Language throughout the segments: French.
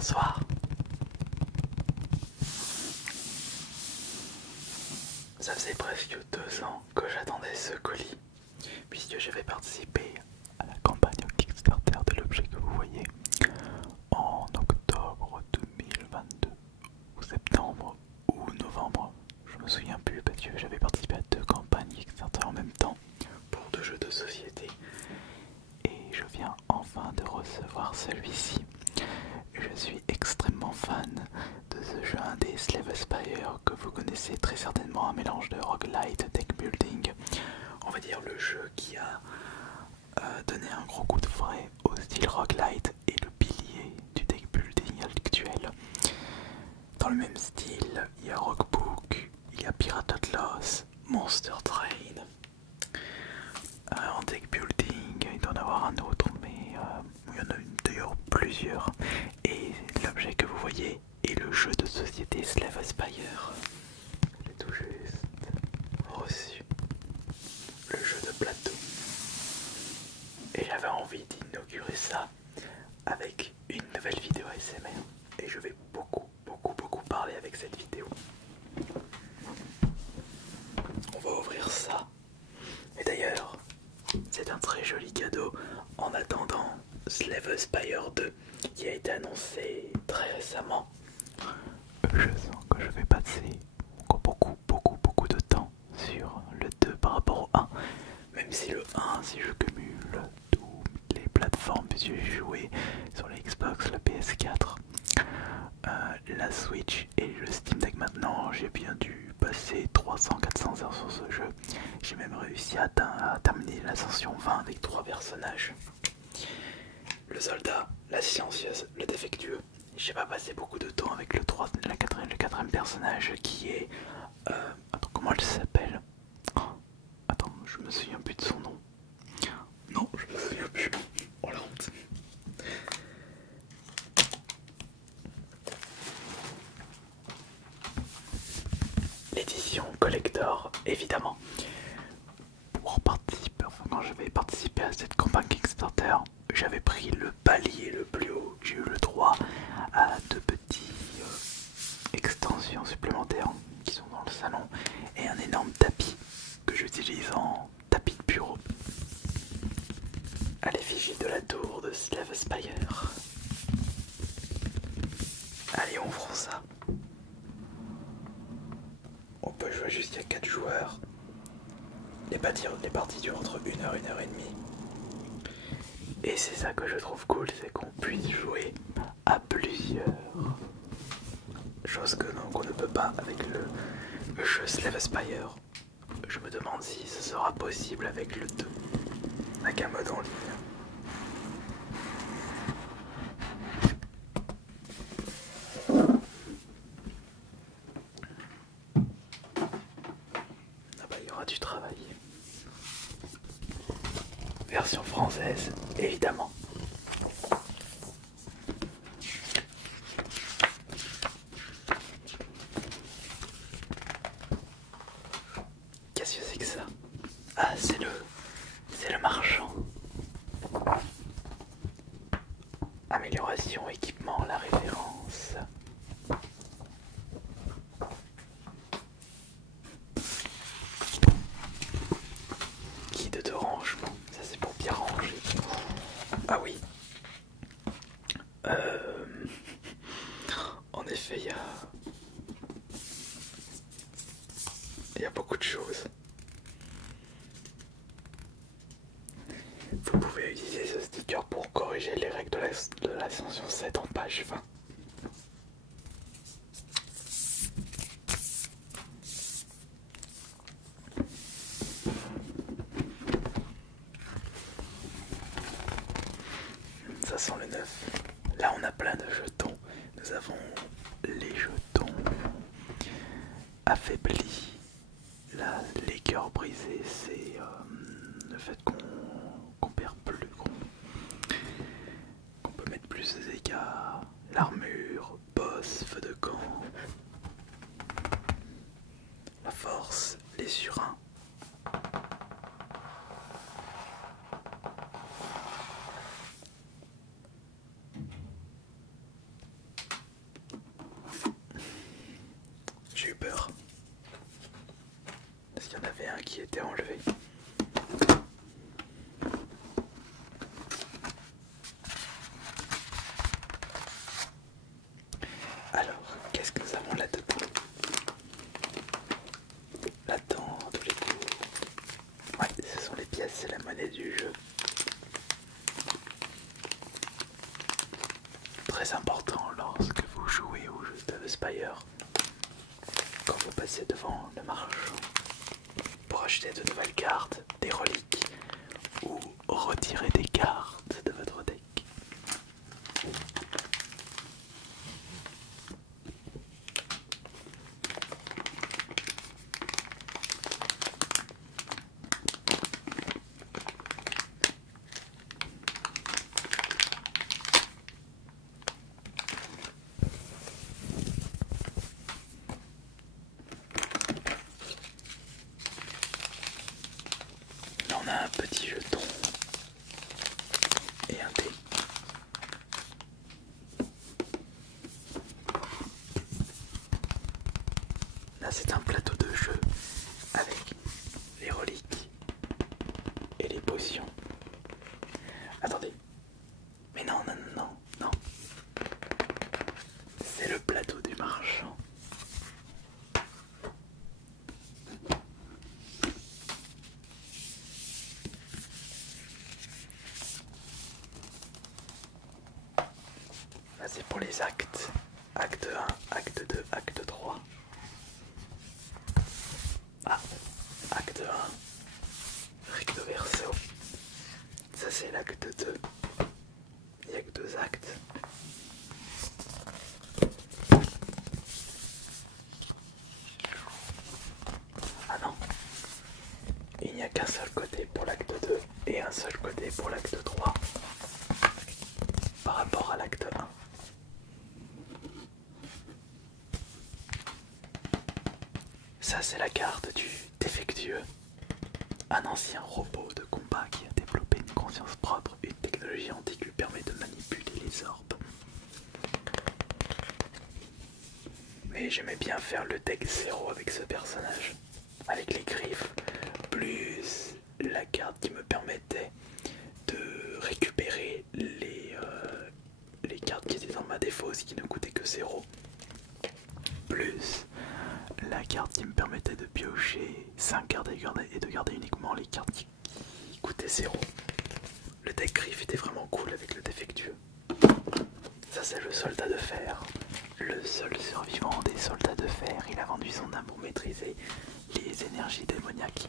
Bonsoir. Ça faisait presque 2 ans que j'attendais ce colis, puisque j'avais participé à la campagne Kickstarter de l'objet que vous voyez en octobre 2022, ou septembre, ou novembre. Je me souviens plus parce que j'avais participé à 2 campagnes Kickstarter en même temps pour 2 jeux de société. Et je viens enfin de recevoir celui-ci. Je suis extrêmement fan de ce jeu indé Slave Spire que vous connaissez très certainement, un mélange de roguelite, deck building. On va dire le jeu qui a donné un gros coup de frais au style roguelite et le pilier du deck building actuel. Dans le même style, il y a Roguebook, il y a Pirate Atlas, Monster Train. En deck building, il doit en avoir un autre, mais il y en a d'ailleurs plusieurs. Et l'objet que vous voyez est le jeu de société Slave Spire. J'ai tout juste reçu le jeu de plateau. Et j'avais envie d'inaugurer ça avec une nouvelle vidéo ASMR. Et je vais beaucoup parler avec cette vidéo. On va ouvrir ça. Et d'ailleurs, c'est un très joli cadeau en attendant Slave Spire 2 qui a été annoncé très récemment. Je sens que je vais passer encore beaucoup de temps sur le 2 par rapport au 1. Même si le 1, si je cumule toutes les plateformes, puisque j'ai joué sur la Xbox, la PS4, la Switch et le Steam Deck maintenant, j'ai bien dû passer 300-400 heures sur ce jeu. J'ai même réussi à terminer l'ascension 20 avec 3 personnages. Le soldat, la silencieuse, le défectueux. J'ai pas passé beaucoup de temps avec le 4ème personnage qui est... attends, comment elle s'appelle? Attends, je me souviens plus de son nom. Non, je me souviens plus. Oh la honte. L'édition collector, évidemment. Pour participer, enfin quand j'avais participé à cette campagne Kickstarter, j'avais pris le palier le plus haut. J'ai eu le droit à 2 petits extensions supplémentaires qui sont dans le salon et un énorme tapis que j'utilise en tapis de bureau à l'effigie de la tour de Slave Spire. Allez, ouvrons ça. On peut jouer jusqu'à 4 joueurs. Les parties durent entre 1 heure et 1 heure et demie. Et c'est ça que je trouve cool, c'est qu'on puisse jouer à plusieurs. Chose qu'on ne peut pas avec le jeu Slave Spire. Je me demande si ce sera possible avec le 2, avec un mode en ligne. Ah bah il y aura du travail. Version française, évidemment. Qu'est-ce que c'est que ça? Ah, c'est le marchand. Amélioration, équipement, la référence. Guide de rangement, ça c'est pour bien ranger. Ah oui. En effet, il y a beaucoup de choses. Vous pouvez utiliser ce sticker pour corriger les règles de l'ascension 7 en page 20. Ça sent le neuf. Là on a plein de jetons. Nous avons les jetons affaiblis. Là, les cœurs brisés, c'est le fait qu'on perd plus, qu'on peut mettre plus de dégâts. L'armure, boss, feu de camp, la force, les surins. Spire quand vous passez devant le marchand pour acheter de nouvelles cartes, des reliques ou retirer des cartes de votre deck. Là on a un petit jeton et un dé. Là c'est un plateau de jeu avec les reliques et les potions. Attendez. Mais non, non, non, non, non. C'est le plateau du marchand. Là c'est pour les actes. Acte 1, acte 2, acte 3. Ah, acte 1, recto verso. Ça c'est l'acte 2. Il n'y a que 2 actes. Ah non. Il n'y a qu'un seul côté pour l'acte 2 et un seul côté pour l'acte 3. Par rapport à l'acte 1. Ça c'est la carte du défectueux. Un ancien robot de combat qui a développé une conscience propre, une technologie antique lui permet de manipuler les orbes. Mais j'aimais bien faire le deck 0 avec ce personnage. Avec les griffes, plus la carte qui me permettait de récupérer les cartes qui étaient dans ma défausse qui ne coûtaient que 0. Plus la carte qui me permettait de piocher 5 cartes et de garder uniquement les cartes qui coûtaient 0. Le deck griffe était vraiment cool avec le défectueux. Ça c'est le soldat de fer. Le seul survivant des soldats de fer, il a vendu son âme pour maîtriser les énergies démoniaques.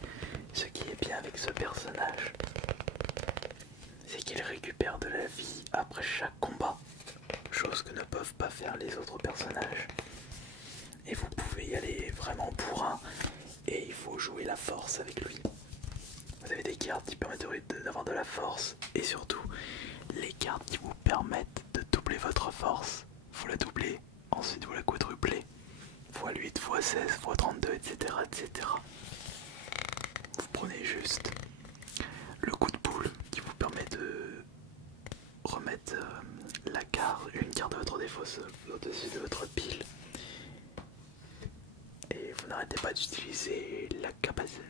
Ce qui est bien avec ce personnage, c'est qu'il récupère de la vie après chaque combat, chose que ne peuvent pas faire les autres personnages. Et vous pouvez y aller vraiment bourrin, et il faut jouer la force avec lui. Vous avez des cartes qui permettent d'avoir de la force, et surtout les cartes qui vous permettent de doubler votre force. Vous la doublez, ensuite vous la quadruplez, x8, x16, x32, etc., etc. Vous prenez juste le coup de boule qui vous permet de remettre une carte de votre défausse au-dessus de votre pile. Et vous n'arrêtez pas d'utiliser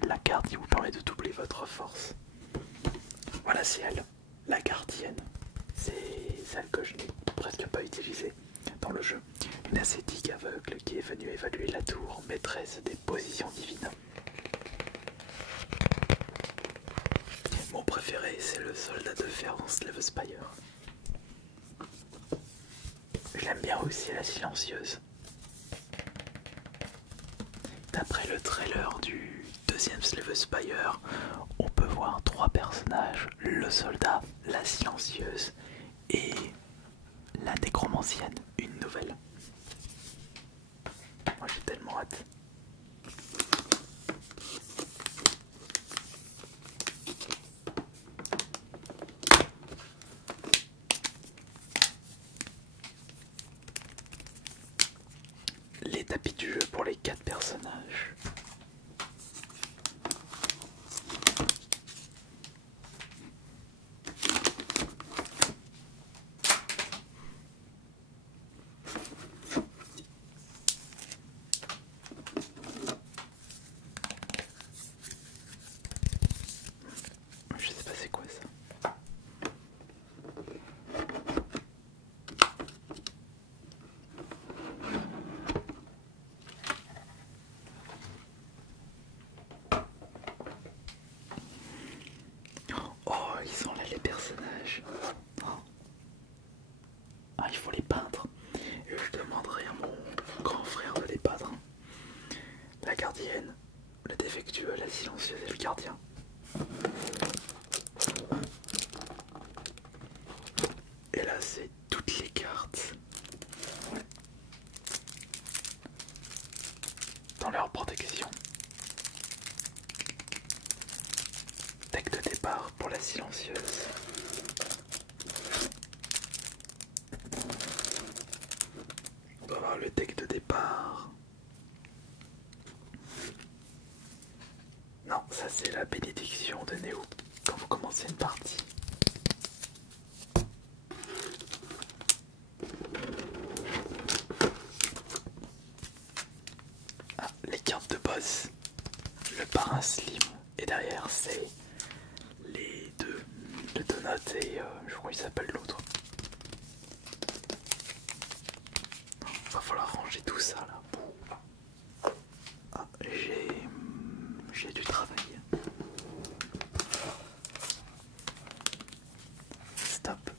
la carte qui vous permet de doubler votre force. Voilà, c'est elle, la gardienne. C'est celle que je n'ai presque pas utilisée dans le jeu. Une ascétique aveugle qui est venue évaluer la tour, maîtresse des positions divines. Mon préféré, c'est le soldat de fer dans Slave Spire. J'aime bien aussi la silencieuse. D'après le trailer du deuxième Slave Spire, on peut voir 3 personnages, le soldat, la silencieuse et la nécromancienne, une nouvelle. Moi j'ai tellement hâte. Les tapis du jeu pour les 4 personnages. Je sais pas c'est quoi ça. Oh, ils sont là les personnages. Ah, il faut les peindre. Et je demanderai à mon grand là c'est toutes les cartes dans leur protection. Deck de départ pour la silencieuse. On doit avoir le deck de départ. Non, ça c'est la bénédiction de Néo quand vous commencez une partie. Ah, les cartes de boss. Le parrain slim. Et derrière c'est les deux. Le donut et je crois qu'il s'appelle l'autre. Va falloir ranger tout ça là. Ah, j'ai du travail. Stop.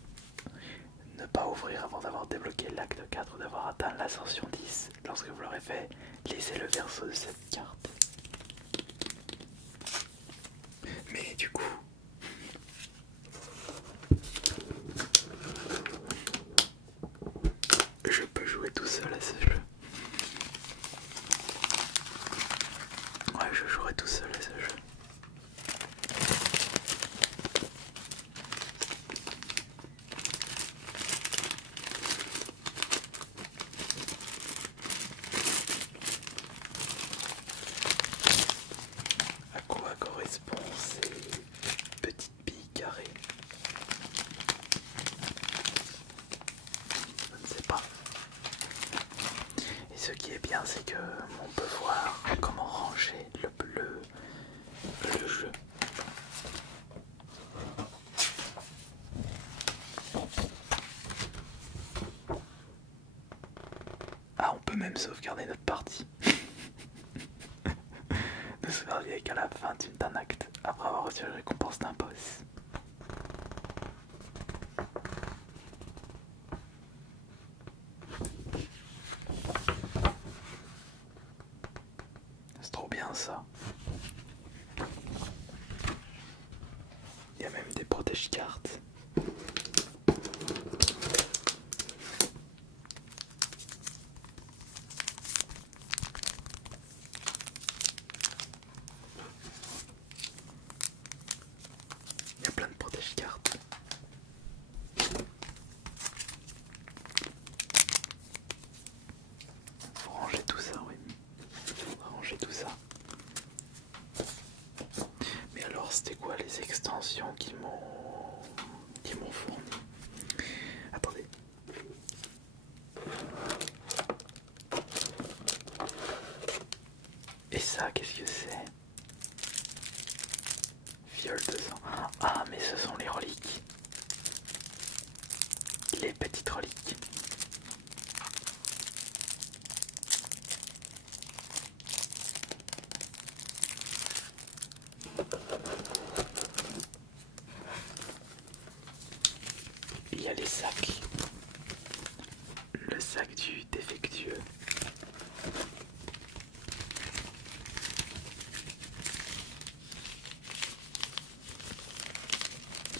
Ne pas ouvrir avant d'avoir débloqué l'acte 4 ou d'avoir atteint l'ascension 10. Lorsque vous l'aurez fait, lisez le verso de cette carte. Mais du coup, je peux jouer tout seul à ce jeu. Ouais, je jouerai tout seul à ce jeu. À quoi correspondent ces petites billes carrées? Je ne sais pas. Et ce qui est bien, c'est que on peut voir comment ranger le jeu. Ah, on peut même sauvegarder notre partie. Ne sauvegarder qu'à la fin d'un acte, après avoir reçu la récompense d'un boss. C'est trop bien ça. Il y a même des protège-cartes. Il y a plein de protège-cartes. Faut ranger tout ça, oui. Faut ranger tout ça. Mais alors, c'était quoi les extensions qui m'ont fourni? Attendez. Et ça, qu'est-ce que c'est? Viol de sang. Ah, mais ce sont les reliques. Les petites reliques. Il y a les sacs. Le sac du défectueux.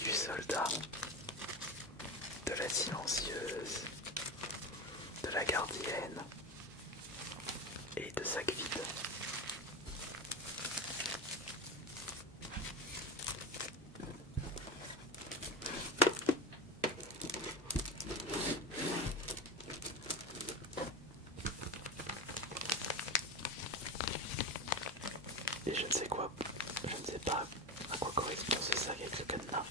Du soldat. De la silencieuse. De la gardienne. Et de sacs vides. Et je ne sais quoi, je ne sais pas à quoi correspond ce sac avec le cadenas.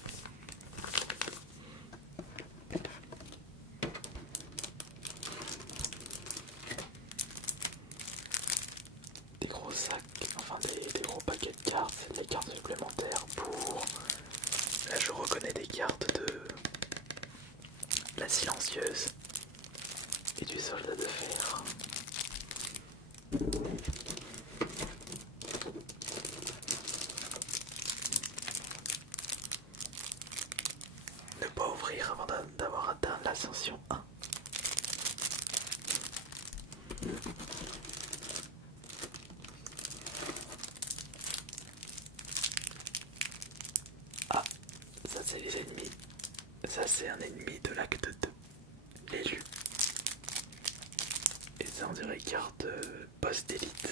Des gros sacs, enfin des gros paquets de cartes, c'est des cartes supplémentaires pour... Là je reconnais des cartes de la silencieuse et du soldat de fer. Ne pas ouvrir avant d'avoir atteint l'ascension 1. Ah, ça c'est les ennemis. Ça c'est un ennemi de l'acte 2, l'élu. Et ça on dirait carte boss d'élite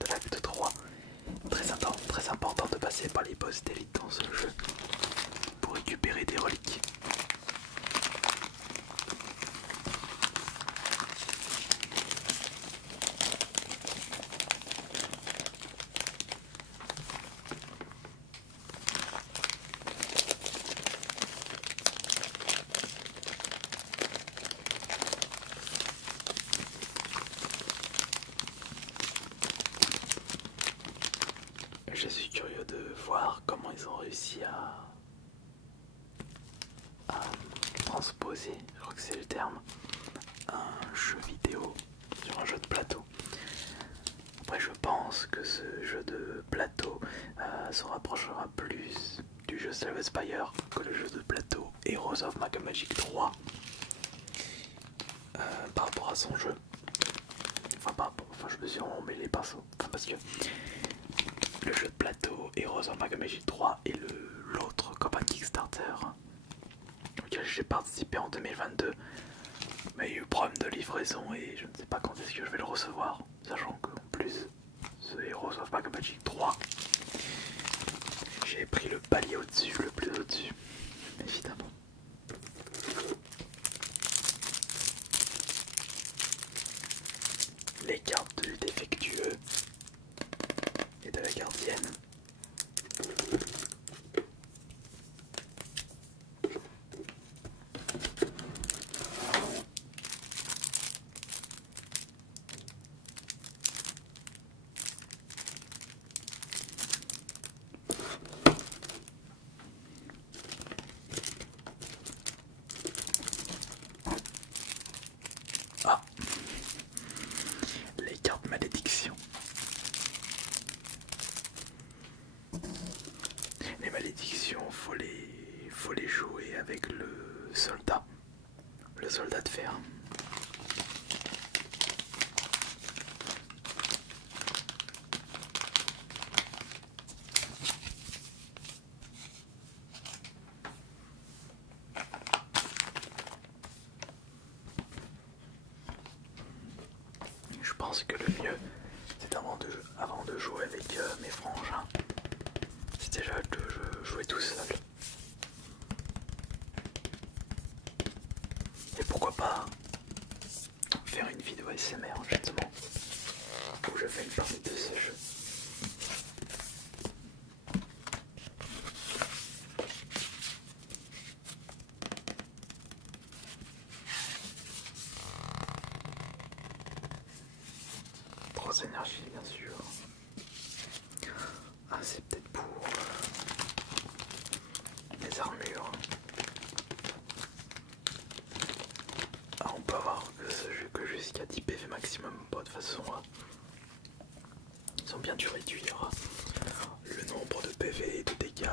de l'acte 3. Très important de passer par les boss d'élite dans ce jeu pour récupérer des reliques. Je suis curieux de voir comment ils ont réussi à transposer, je crois que c'est le terme, un jeu vidéo sur un jeu de plateau. Après je pense que ce jeu de plateau se rapprochera plus du jeu Slay the Spire que le jeu de plateau Heroes of Might and Magic 3 par rapport à son jeu. Enfin je me suis emmêlé les pinceaux, parce que le jeu de plateau Heroes of Might and Magic 3 et l'autre campagne Kickstarter auquel j'ai participé en 2022, mais il y a eu problème de livraison et je ne sais pas quand est-ce que je vais le recevoir, sachant qu'en plus ce Heroes of Might and Magic 3, j'ai pris le palier au-dessus, le plus au-dessus, évidemment. Les cartes du défectueux et de la gardienne. Ah, les cartes malédiction. Les malédictions, faut les jouer avec le soldat de fer. Je pense que le mieux, c'est avant de jouer avec mes frangins, c'est déjà de jouer tout seul. Et pourquoi pas faire une vidéo ASMR justement, où je fais une partie de ce jeu. Trop d'énergie bien sûr. Ah c'est peut-être pour les armures. Ah on peut avoir que ce jeu que jusqu'à 10 PV maximum. Bon, de toute façon ils ont bien dû réduire le nombre de PV et de dégâts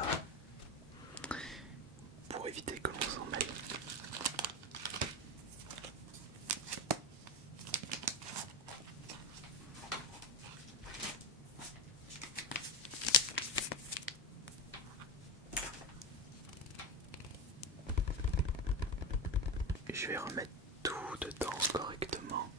pour éviter que l'on s'en mêle. Je vais remettre tout dedans correctement.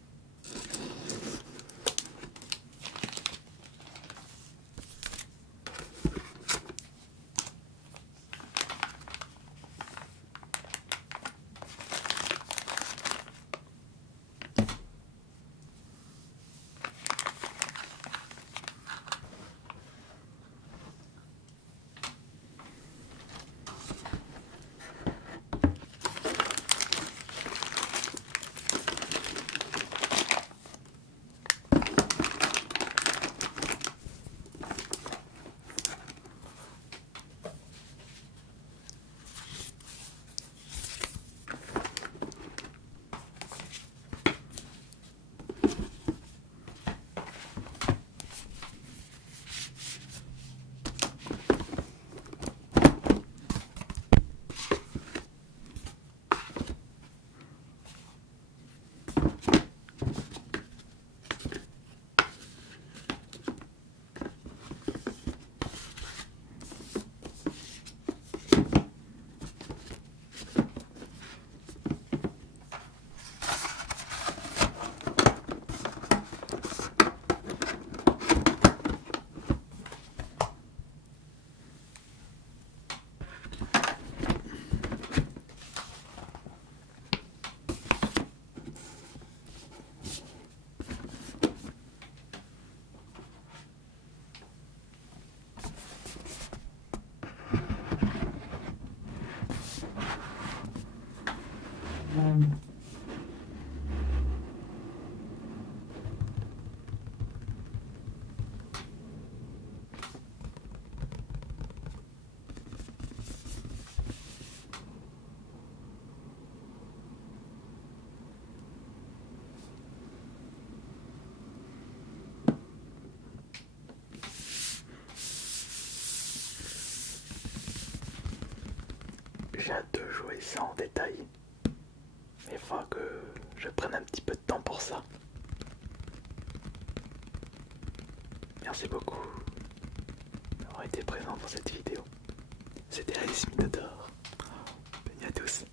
J'ai hâte de jouer ça en détail, mais il faudra que je prenne un petit peu de temps pour ça. Merci beaucoup d'avoir été présent pour cette vidéo. C'était Alice Minodor. Bienvenue à tous.